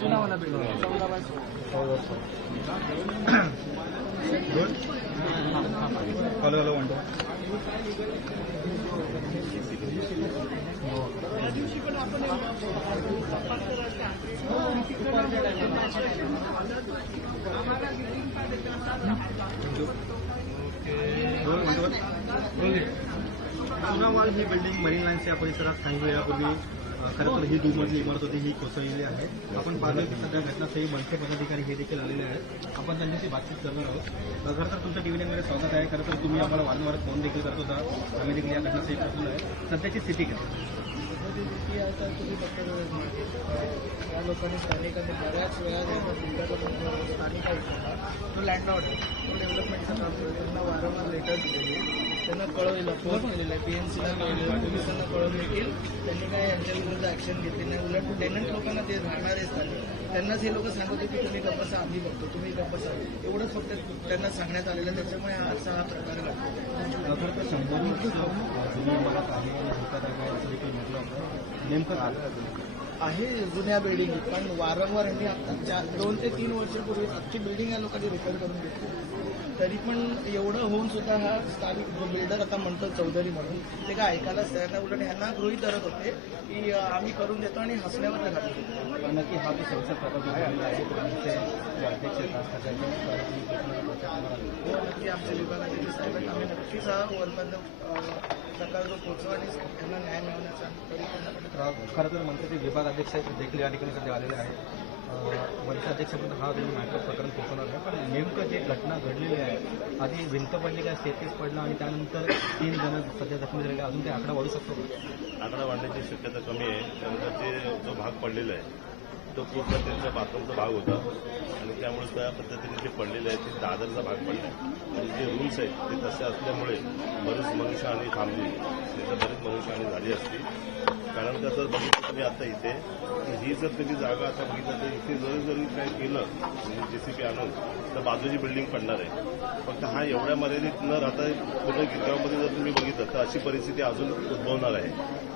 चुनावाला building 14/16 good hello म्हणतो त्या दिवशी पण आपण चुनावाल ही बिल्डिंग मरीन लाईन्सच्या परिसरात काही वेळापूर्वी खरं तर ही दुमजली इमारत होती ही कोसळलेली आहे. आपण पाहतोय की सध्या घटनास्थळी मनसे पदाधिकारी हे देखील आलेले आहेत. आपण त्यांच्याशी बातचीत करणार आहोत. खरं तर तुमच्या टीव्ही मध्ये स्वागत आहे. खरं तर तुम्ही आम्हाला वारंवार फोन देखील करत होता. आम्ही देखील या घटनास्थळी पोहोचलो आहे. सध्याची स्थिती काय? आता तुम्ही या लोकांनी स्थानिकांनी बऱ्याच वेळा स्थानिक तो लँडलॉर्ड आहे, तो डेव्हलपमेंटचं काम करतो. त्यांना वारंवार लेटर दिलेली, त्यांना कळवलेलं, फोन केलेलं आहे, बीएमसीला कळवलेलं, पोलिसांना कळवून देखील त्यांनी काय यांच्या विरुद्ध ॲक्शन घेतली नाही. उलट टेनंट लोकांना ते राहणारे स्थानिक त्यांनाच हे लोक सांगत होते की तुम्ही गप्पसा आम्ही बघतो, तुम्ही गप्पसा, एवढंच फक्त त्यांना सांगण्यात आलेलं. त्याच्यामुळे असा हा प्रकार घडतो. खरं तर 100 जुनी इमारत आहे आणि धोकादायक आहे असं देखील म्हटलं होतं. नेमकं आहे जुन्या बिल्डिंग, पण वारंवार यांनी आता 2 ते 3 वर्षापूर्वी अख्खी बिल्डिंग या लोकांनी रिपेअर करून घेतली. तरी पण एवढं होऊन सुद्धा हा स्थानिक जो बिल्डर आता म्हणतो चौधरी म्हणून, ते काय ऐकायलाच तयार नाही. उलट ह्यांना गृहीत धरत होते की आम्ही करून देतो आणि हसण्यावर घालतो. नक्की हा जो संसद प्रकल्प आहे अध्यक्ष नक्की आमच्या विभागाचे साहेब आहेत. आम्ही नक्कीच हा वरबंद प्रकार जो पोहोचवा आणि त्यांना न्याय मिळवण्याचा. खरं तर मंत्र्याचे विभागाध्यक्ष देखील या ठिकाणी सध्या आलेले आहेत. वरिष्ठाध्यक्षापर्यंत हा त्यांनी मॅटर प्रकरण पोहोचवणार आहे. पण नेमकं जे घटना घडलेली आहे, आधी भिंत पडली काय, स्टेटेस पडला आणि त्यानंतर 3 जण सध्या जखमी झालेले, अजून ते आकडा वाढू शकतो का? आकडा वाढण्याची शक्यता कमी आहे. त्यानंतर ते जो भाग पडलेला आहे तो पूर्ण त्यांच्या बाथरूमचा भाग होता आणि त्यामुळे त्या पद्धतीने जे पडलेले आहे ते दादरचा भाग पडला आहे. आणि जे रूम्स आहेत ते तसे असल्यामुळे बरेच मनुष्यहानी थांबली, तिथं बरेच मनुष्यहानी झाली असती. कारण का जर बघितलं तुम्ही आता इथे ही जर त्याची जागा आता बघितलं तर इथे जरी काही केलं म्हणजे JCB आणून तर बाजूची बिल्डिंग पडणार आहे. फक्त हा एवढ्या मर्यादित न राहता पूर्ण गिरगावमध्ये जर तुम्ही बघितलं तर अशी परिस्थिती अजून उद्भवणार आहे.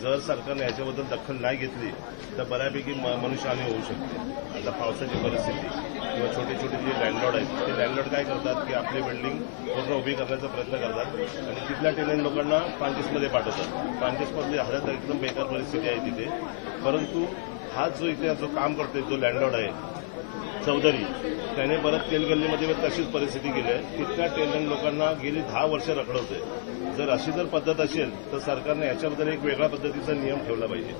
जर सरकारने याच्याबद्दल दखल नाही घेतली तर बऱ्यापैकी मनुष्यहानी होऊ शकते. आता पावसाची परिस्थिती किंवा छोटे छोटे जे लँडलॉर्ड आहेत ते लँडलॉर्ड काय करतात की आपली बिल्डिंग पूर्ण उभी करण्याचा प्रयत्न करतात आणि तिथल्या टेनंट लोकांना फ्रांचाइजमध्ये पाठवतात. फ्रांचाइजमधली हालत एकदम बेकार परिस्थिती आहे तिथे. परंतु हा जो इथे जो काम करतोय जो लँडलॉर्ड आहे चौधरी, त्याने परत तेलगल्लीमध्ये तशीच परिस्थिती केली आहे. तिथल्या टेनंट लोकांना गेली 10 वर्ष रखडवतोय. जर अशी जर पद्धत असेल तर सरकारने याच्याबद्दल एक वेगळ्या पद्धतीचा नियम ठेवला पाहिजे.